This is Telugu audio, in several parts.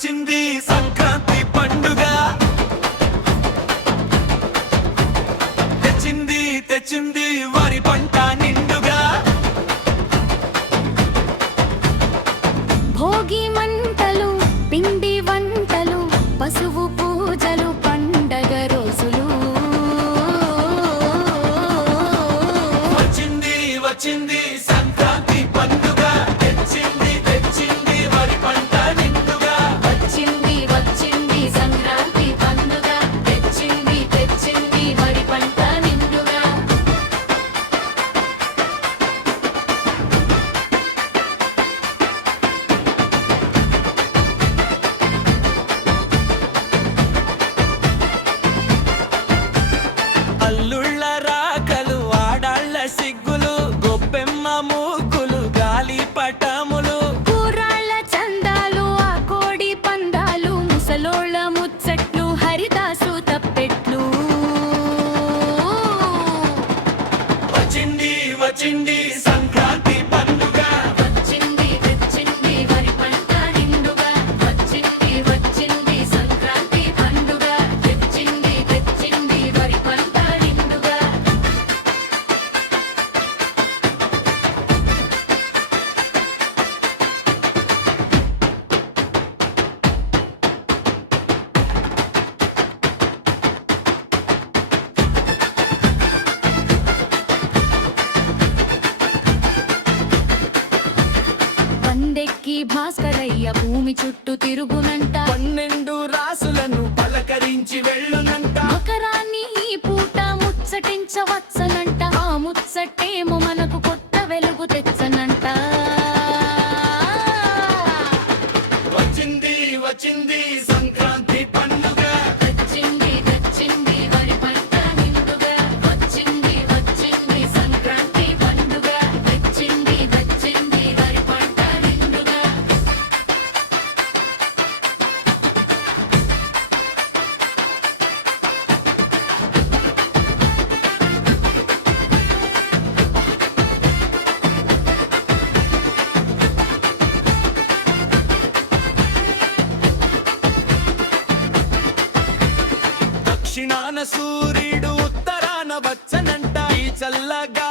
వచ్చింది సంక్రాంతి పండుగ. తెచ్చింది తెచ్చింది వరి పంట నిండుగా. భోగి మంటలు పిండి వంటలు పశువు పూజలు పండగ రోజులు. వచ్చింది వచ్చింది పండెక్కి భాస్కరయ్య భూమి చుట్టూ తిరుగునంట. పన్నెండు రాసులను పలకరించి వెళ్ళునంట. మకరాన్ని ఈ పూట ముచ్చటించవచ్చనంట. ఆ ముచ్చటేమో మనకు కొత్త వెలుగు తెచ్చనంట. వచ్చింది వచ్చింది సంక్రాంతి పండుగ. దక్షిణాన సూర్యుడు ఉత్తరాన వచ్చనంట. ఈ చల్లగా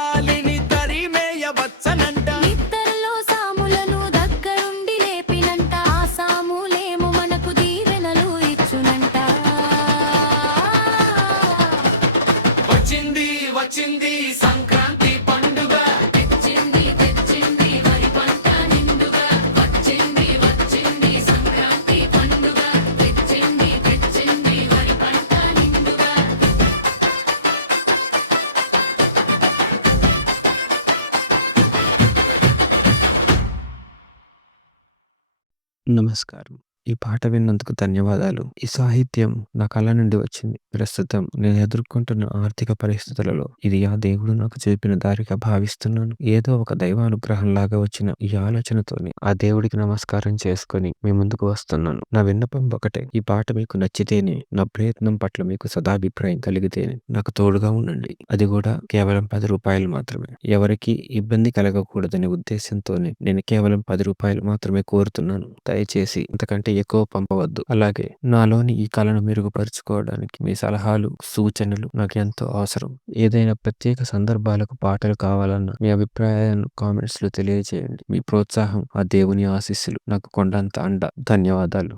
నమస్కారం ఈ పాట విన్నందుకు ధన్యవాదాలు. ఈ సాహిత్యం నా కళ నుండి వచ్చింది. ప్రస్తుతం నేను ఎదుర్కొంటున్న ఆర్థిక పరిస్థితులలో ఇది ఆ దేవుడు నాకు చూపిన దారిగా భావిస్తున్నాను. ఏదో ఒక దైవానుగ్రహం లాగా వచ్చిన ఈ ఆలోచనతోని ఆ దేవుడికి నమస్కారం చేసుకొని మీ ముందుకు వస్తున్నాను. నా విన్నపం ఒకటే ఈ పాట మీకు నచ్చితేనే నా ప్రయత్నం పట్ల మీకు సదాభిప్రాయం కలిగితేనే నాకు తోడుగా ఉండండి. అది కూడా కేవలం పది రూపాయలు మాత్రమే. ఎవరికి ఇబ్బంది కలగకూడదనే ఉద్దేశంతోనే నేను కేవలం పది రూపాయలు మాత్రమే కోరుతున్నాను. దయచేసి ఇంతకంటే ఎక్కువ పంపవద్దు. అలాగే నాలోని ఈ కళను మెరుగుపరుచుకోవడానికి మీ సలహాలు సూచనలు నాకు ఎంతో అవసరం. ఏదైనా ప్రత్యేక సందర్భాలకు పాటలు కావాలన్నా మీ అభిప్రాయాలను కామెంట్స్లో తెలియజేయండి. మీ ప్రోత్సాహం ఆ దేవుని ఆశీస్సులు నాకు కొండంత అండ. ధన్యవాదాలు.